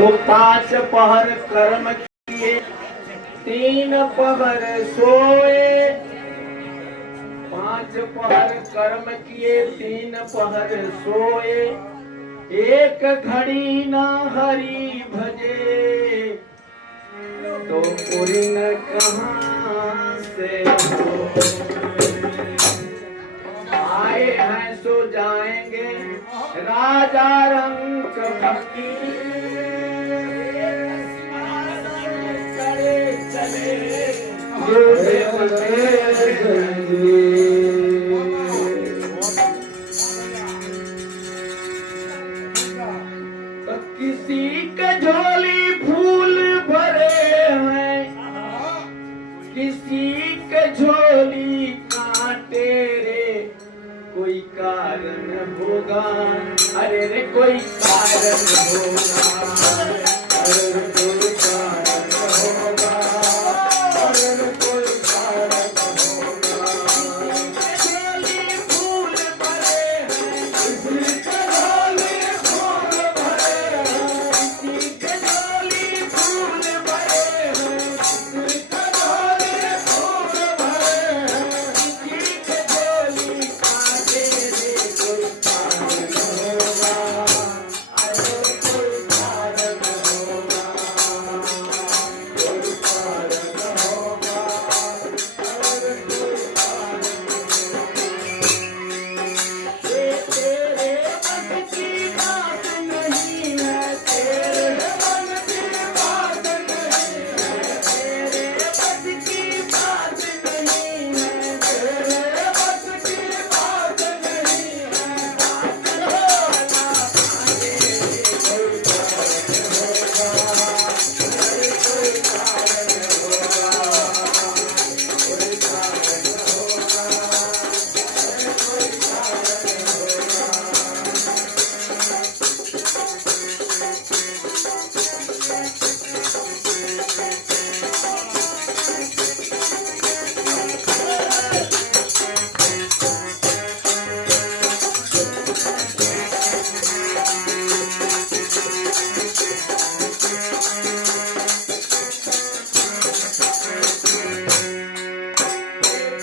तो 5 पहर कर्म किए 3 पहर सोए। 5 पहर कर्म किए 3 पहर सोए। एक घड़ी न हरि भजे तो पुरीन कहाँ से हो। आए हैं सो जाएंगे राजा रंग फकीर। किसी के झोली फूल भरे हैं, किसी के झोली कांटे रे। कोई कारण होगा, अरे रे कोई कारण होगा, अरे रे कोई कारण होगा, अरे रे कोई कारण होगा। झोली फूल भरे हैं, किसी के झोली फूल भरे हैं, किसी के झोली फूल भरे हैं, किसी के झोली फूल भरे हैं, किसी के झोली कांटे रे। कोई कारण होगा, अरे कोई कारण होगा, कोई कारण होगा, अरे कोई कारण ये तेरे मन की बात नहीं है, तेरे मन की बात नहीं है, तेरे बस की बात नहीं है, तेरे बस की बात नहीं है। बात हो ना पाए कोई कारण होगा, अरे कोई कारण होगा, कोई कारण होगा, अरे कोई कारण होगा।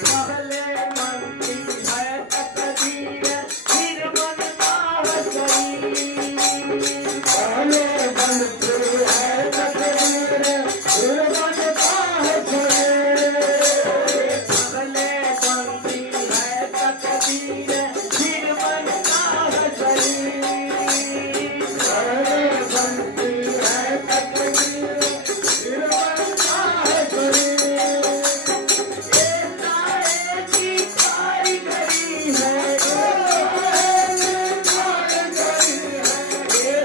पहले बनती है तकदीर, फिर बनता है शरीर। पहले बनती है तकदीर, फिर बनता है शरीर। पहले बनती है तकदीर, फिर बनता है शरीर। पहले बनती है तकदीर, फिर बनता है शरीर। की कारीगरी है, ये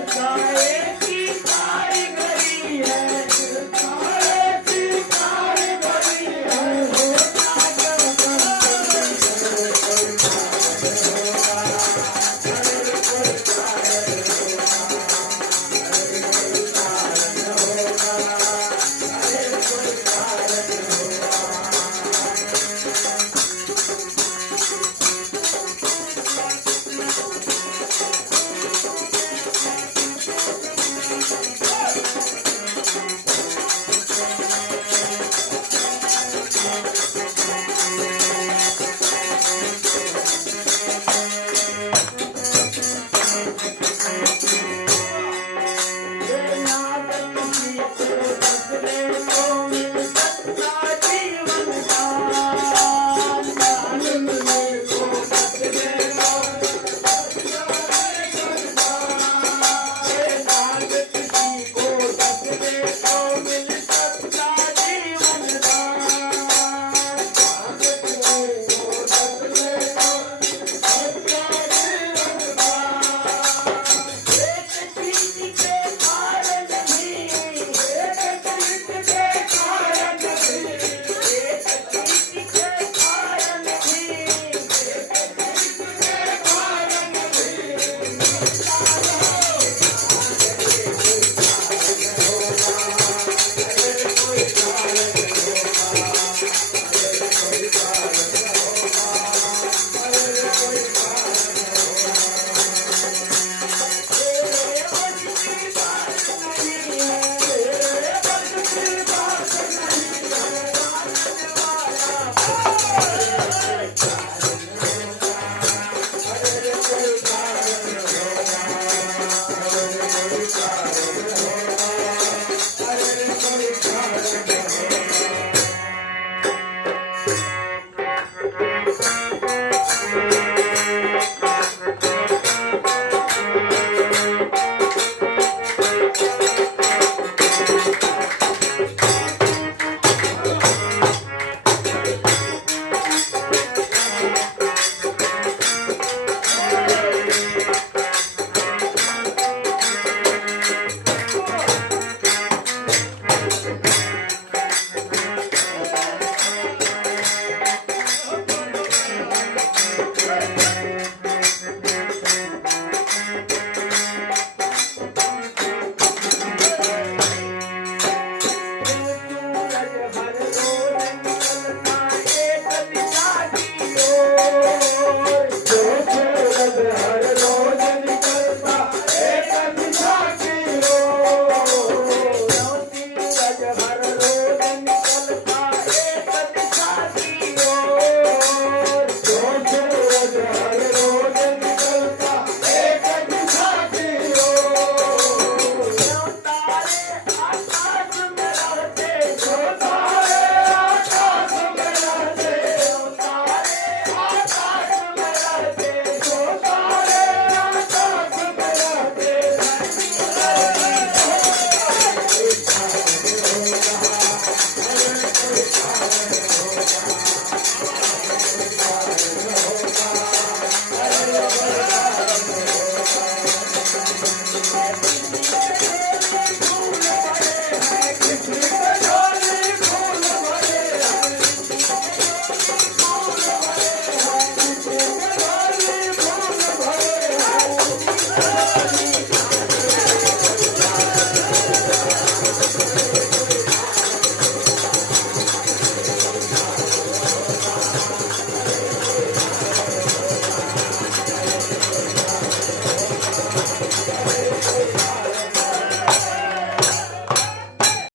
है